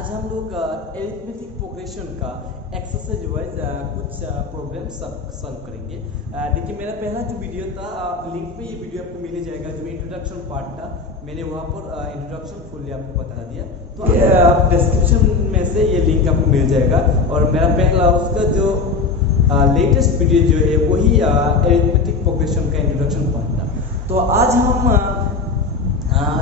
आज हम लोग एरिथमेटिक प्रोग्रेशन का एक्सरसाइज वाइज कुछ प्रॉब्लम सॉल्व करेंगे। देखिए मेरा पहला जो वीडियो था, लिंक पे ये वीडियो आपको मिल जाएगा। जो इंट्रोडक्शन पार्ट था मैंने वहाँ पर इंट्रोडक्शन फुल्ली आपको बता दिया, तो डिस्क्रिप्शन में से ये लिंक आपको मिल जाएगा। और मेरा पहला उसका जो लेटेस्ट वीडियो जो है वही एरिथमेटिक प्रोग्रेशन का इंट्रोडक्शन पार्ट था। तो आज हम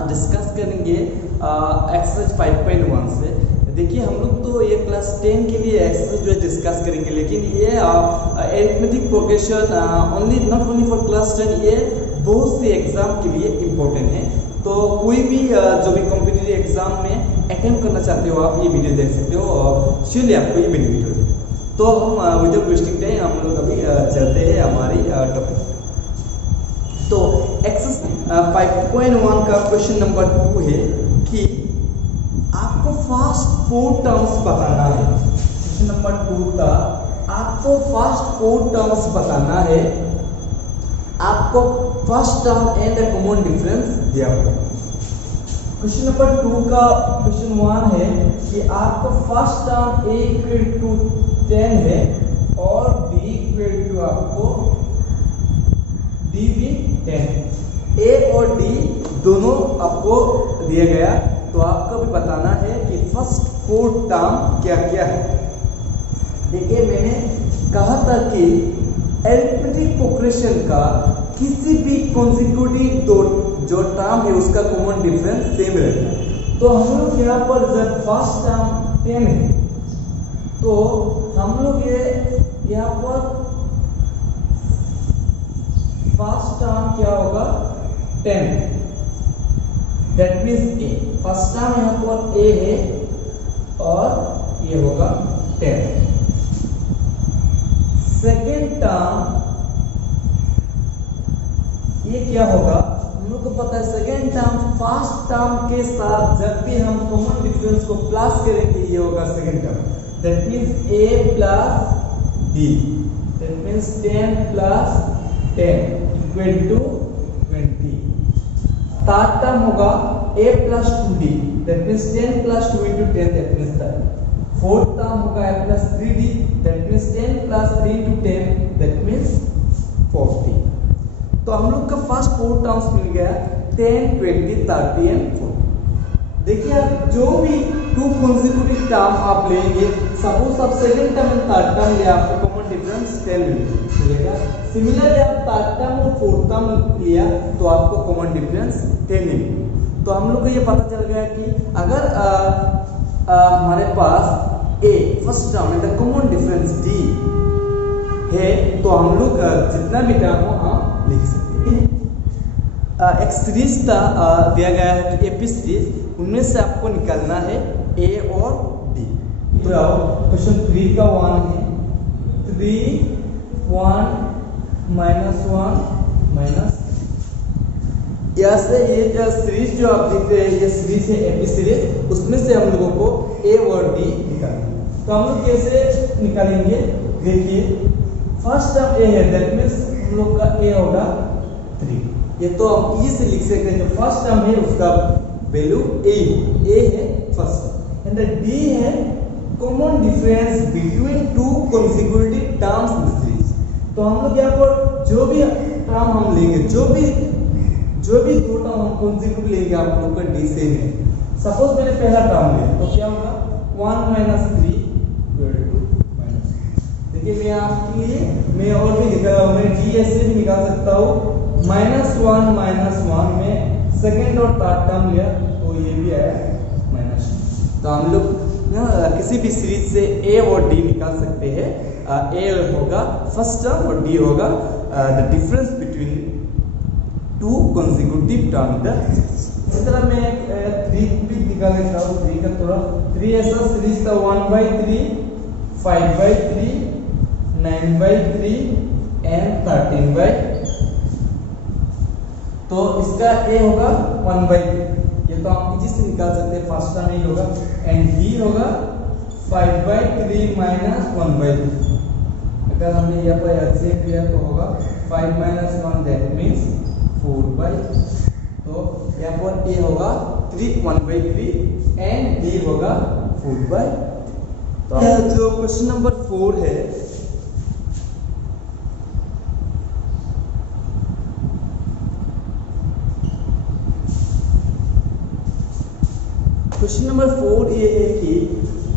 डिस्कस करेंगे एक्सरसाइज 5.1 से। देखिए हम लोग तो ये क्लास 10 के लिए एक्सरसाइज जो है डिस्कस करेंगे, लेकिन ये arithmetic progression not only for class 10, ये बहुत से एग्जाम के लिए इम्पोर्टेंट है। तो कोई भी जो भी कॉम्पिटिटिव एग्जाम में अटेम्प्ट करना चाहते हो आप ये वीडियो देख सकते हो, और श्योरली आपको ये बेनिफिट होगा। तो हम विदाउट वेस्टिंग टाइम हम लोग अभी चलते हैं हमारी टॉपिक। तो एक्सरसाइज 5.1 का क्वेश्चन नंबर 2 है कि आपको फर्स्ट 4 टर्म्स बताना है। क्वेश्चन नंबर 2 था आपको फर्स्ट 4 टर्म्स बताना है। आपको first term and the common difference दिया हुआ। क्वेश्चन नंबर 2 का क्वेश्चन 1 है कि आपको first term a equal to 10 है और b इक्वल टू आपको d भी 10। a और d दोनों आपको दिया गया, तो आपको भी बताना है कि फर्स्ट 4 टर्म क्या क्या है। देखिए मैंने कहा था कि एरिथमेटिक प्रोग्रेशन का किसी भी कॉन्सेक्यूटिव जो टर्म है उसका कॉमन डिफरेंस सेम रहता है। तो हम लोग यहाँ पर जब फर्स्ट टर्म 10 है तो हम लोग ये यहाँ पर फर्स्ट टर्म क्या होगा 10, that means a। First term यहाँ पर a है और ये होगा 10। सेकेंड टर्म ये क्या होगा, हम लोग को पता है सेकेंड टर्म फर्स्ट टर्म के साथ जब भी हम कॉमन डिफरेंस को प्लस करेंगे ये होगा second term, that means a plus d, that means 10 plus 10 equal to 20। Third term होगा a plus 2d, that means 10 plus 2 into 10, that means 30। Fourth term होगा a plus 3d, that means 10 plus 3 into 10, that means 40। तो हम लोग का first 4 terms मिल गया 10, 20, 30 and 40। देखिए आप जो भी 2 कॉन्सेक्यूटिव टर्म आप लेंगे, सपोज आप second term and third term ले, आपको कॉमन डिफरेंस 10 मिलेगा। सिमिलरली आप थर्ड टर्म और फोर्थ टर्म लिया तो आपको कॉमन डिफरेंस 10 मिलेगा। तो हम लोग को ये पता चल गया कि अगर हमारे पास a first term and the common difference d है तो हम लोग जितना भी टर्म हो हम लिख सकते हैं। एक सीरीज का दिया गया है कि एपी सीरीज, उनमें से आपको निकालना है a और d। तो क्वेश्चन 3 का 1 है 3 1 माइनस 1 माइनस, यहाँ से ये जो सीरीज जो आप देख रहे हैं ये सीरीज है एपी सीरीज, उसमें से हम लोगों को a और d निकालना है। तो हम लोग कैसे निकालेंगे, देखिए फर्स्ट टर्म a है, दैट मीन्स हम लोग का a होगा 3। ये तो हम ई से लिख सकते हैं, जो फर्स्ट टर्म है उसका वैल्यू a है फर्स्ट टर्म, एंड d है common difference between 2 consecutive terms in the series. तो हम लोग यहाँ पर जो भी टर्म हम लेंगे, जो भी 2 टर्म हम कॉन्सेक्यूटिव लेंगे, आप लोग का d सेम है। सपोज मैंने पहला टर्म लिया तो क्या होगा 1 माइनस 3 माइनस। देखिए मैं आपके लिए मैं और भी दिखा रहा हूँ, मैं d ऐसे भी निकाल सकता हूँ। -1 -1 में सेकेंड और थर्ड टर्म लिया तो ये भी आया माइनस। तो हम लोग किसी भी सीरीज से a और d निकाल सकते हैं। a होगा फर्स्ट टर्म और d होगा the difference between 2 consecutive term the. इस तरह मैं 3 भी निकाल लेता हूँ। 3 का थोड़ा 3 ऐसा सीरीज था 1/3 5/3 9/3 एंड 13/3। तो इसका a होगा 1/3, ये तो आप इजी से निकाल सकते हैं, फर्स्ट टर्म ही होगा, एंड d होगा 5/3 माइनस 1/3। अगर हमने यहाँ पर ऐसे किया तो होगा 5 - 1 दैट मीन्स 4/। तो यहाँ पर a होगा 1/3 एंड d होगा 4 बाय। तो जो क्वेश्चन नंबर 4 है, क्वेश्चन नंबर 4 ये है कि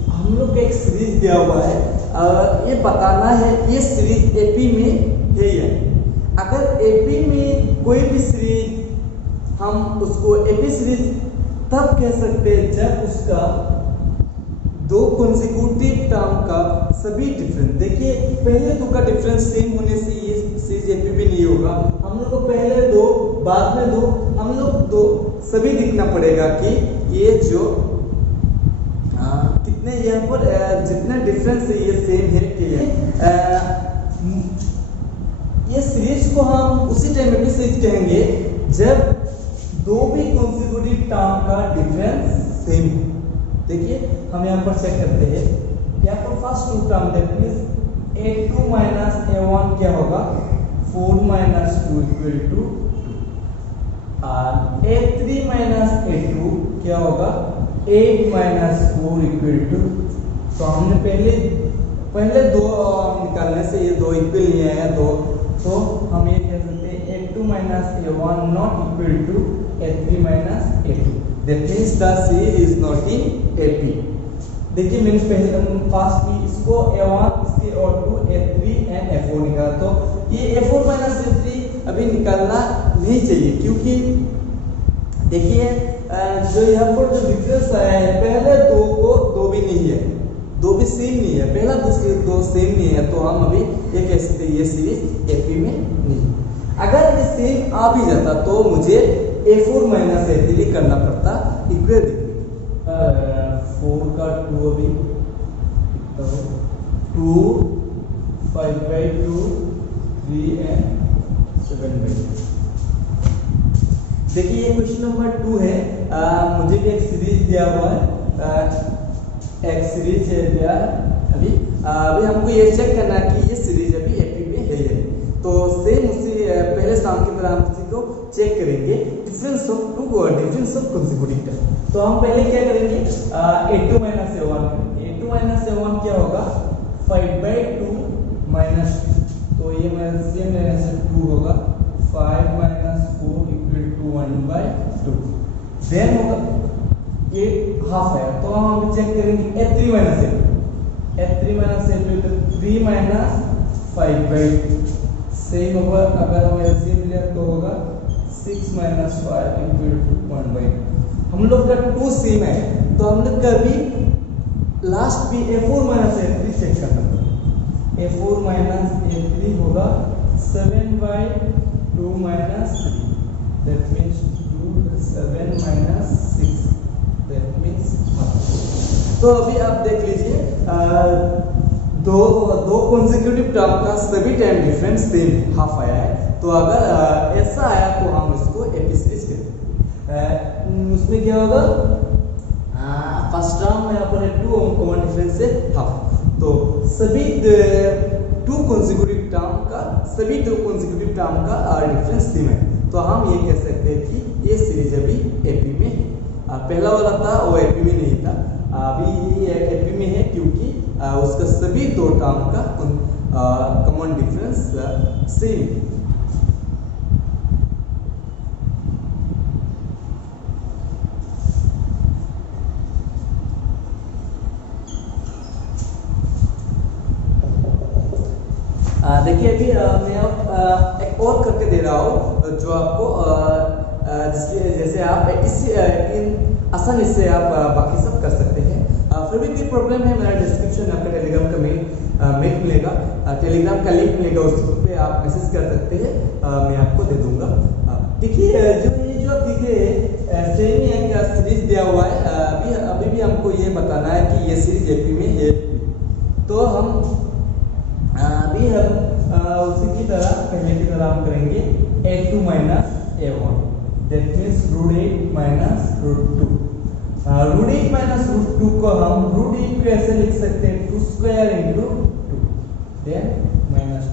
हम लोग का एक सीरीज दिया हुआ है, ये बताना है ये सीरीज एपी में है या नहीं। अगर एपी में कोई भी सीरीज, हम उसको एपी सीरीज तब कह सकते हैं जब उसका दो कॉन्सेक्यूटिव टर्म का सभी डिफरेंस, देखिए पहले दो का डिफरेंस सेम होने से ये सीरीज एपी भी नहीं होगा। हम लोग को पहले दो बाद में दो, हम लोग दो सभी लिखना पड़ेगा कि ये जो कितने यहाँ पर जितने डिफरेंस है ये सेम है कि ये सीरीज को हम उसी टाइम एपी सीरीज कहेंगे जब दो भी कॉन्सेक्यूटिव टर्म का डिफरेंस सेम है। देखिए हम यहाँ पर चेक करते हैं, यहाँ पर first two term that means a2 minus a1 क्या होगा 4 माइनस 2 इक्वल टू 2 और a3 माइनस a2 क्या होगा 8 माइनस 4 इक्वल टू। तो हमने पहले दो निकालने से ये दो इक्वल नहीं आया दो, तो हम ये कह सकते हैं a2 minus a1 not equal to a3 minus a2, that means the series is not in AP। देखिए मैंने पहले पास की इसको a1 इसके और 2 a3 एंड a4 निकाला, तो ये a4 माइनस a3 अभी निकालना नहीं चाहिए, क्योंकि देखिए जो यहाँ पर जो डिफरेंस आया है पहले दो को दो भी नहीं है, दो भी सेम नहीं है, पहला दूसरे दो सेम नहीं है, तो हम अभी ये कह सकते हैं ये सीरीज एपी में नहीं। अगर ये सेम आ भी जाता तो मुझे a4 माइनस a3 करना पड़ता इक्वल। 4 का 2 अभी तो 2 5/2 3 एंड 7/2। देखिए ये क्वेश्चन नंबर 2 है, मुझे भी एक सीरीज दिया हुआ है, एक सीरीज है दिया अभी हमको ये चेक करना है कि ये सीरीज अभी एपी में है या नहीं। तो सेम उसी पहले शाम की तरह हम उसी को चेक करेंगे, difference of two difference of consecutive term. तो हम पहले क्या करेंगे a2 माइनस a1 करेंगे। a2 माइनस a1 क्या होगा 5/2 माइनस 2, तो ये माइनस से लेने से 2 होगा 5 माइनस 4 इक्वल टू 1/2। देन होगा ये हाफ है, तो हम चेक करेंगे a3 minus a2 3 minus 5/2 same होगा। अगर हम एलसीएम लिया तो होगा 6 माइनस 5 इक्वल टू 1/2। हम लोग का 2 सेम है, तो हम लोग का अभी लास्ट भी a4 माइनस a3 चेक करना पड़ेगा। a4 माइनस a3 होगा 7/2 minus 3, that means 7 minus 6, that means half. तो अभी आप देख लीजिए दो कॉन्सेक्यूटिव टर्म का सभी टाइम डिफरेंस सेम हाफ आया है। तो अगर ऐसा आया तो हम इसको एपी सीरीज कहते हैं। उसमें क्या होगा फर्स्ट टर्म में यहाँ पर 2 कॉमन डिफरेंस है हाफ, तो सभी टू कॉन्सेक्यूटिव टर्म का डिफरेंस सेम है। तो हम ये कह सकते हैं कि ये सीरीज अभी एपी में है। पहला वाला था वो एपी में नहीं था, अभी ये एपी में है क्योंकि उसका सभी दो टर्म का कॉमन डिफरेंस सेम है। देखिए अभी मैं एक और करके दे रहा हूँ जो आपको जैसे आप इन आसानी से आप बाकी सब कर सकते हैं। फिर भी कोई प्रॉब्लम है मेरा डिस्क्रिप्शन में आपका टेलीग्राम का मेल मिलेगा, टेलीग्राम का लिंक मिलेगा, उस पर आप मैसेज कर सकते हैं, मैं आपको दे दूंगा। देखिए जो आप दिख रहे हैं सेम ही एक सीरीज दिया हुआ है। अभी भी हमको ये बताना है कि ये सीरीज एपी में है, तो हम अभी हम उसी की तरह पहले की तरह हम करेंगे a2 minus a1, that means √8 minus √2। √8 minus √2 को हम √8 को ऐसे लिख सकते हैं 2 square into 2, then minus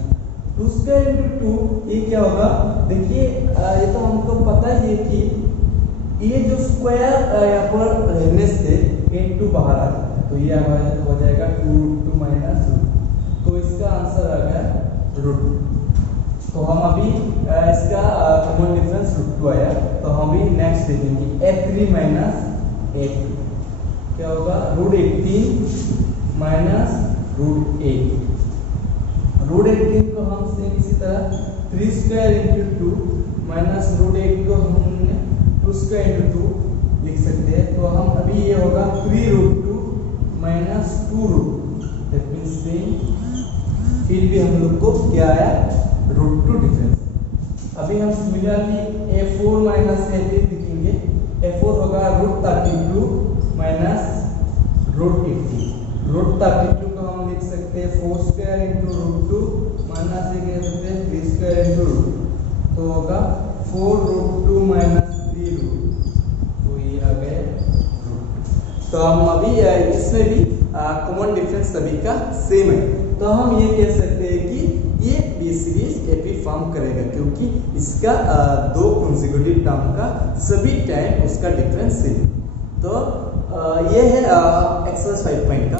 2 square into 2। ये क्या होगा, देखिए ये तो हमको पता ही है कि ये जो स्क्वायर यहाँ पर रहने से 8 बाहर आ जाता है, तो ये हो जाएगा 2√2 माइनस रूट, तो इसका आंसर आ गया √2। तो हम अभी इसका कॉमन डिफरेंस √2 आया, तो हम भी नेक्स्ट देखेंगे a3 माइनस a2 क्या होगा, √18 माइनस √8। √18 को हम सेम इसी तरह 3 स्क्वायर इंटू 2 माइनस √8 को हमने 2 स्क्वायर इंटू 2 लिख सकते हैं। तो हम अभी ये होगा 3√2 माइनस 2√2, दैट मींस सेम, फिर भी हम लोग को क्या आया, √2 डिफरेंस। अभी हम सिमिलरली a4 माइनस a3 लिखेंगे। a4 होगा √32 माइनस √18। √32 को हम लिख सकते हैं 4 स्क्वायर इंटू √2 माइनस ये कह सकते हैं 3 स्क्वायर इंटू √2, तो होगा 4√2 माइनस 3√2, तो ये आ गया √2। तो हम अभी इसमें भी कॉमन डिफरेंस सभी का सेम है, तो हम ये कह सकते हैं कि ये बी सीरीज एपी फॉर्म करेगा, क्योंकि इसका दो कॉन्सेक्यूटिव टर्म का सभी टाइम उसका डिफरेंस सेम। तो ये है एक्सरसाइज 5 पॉइंट का।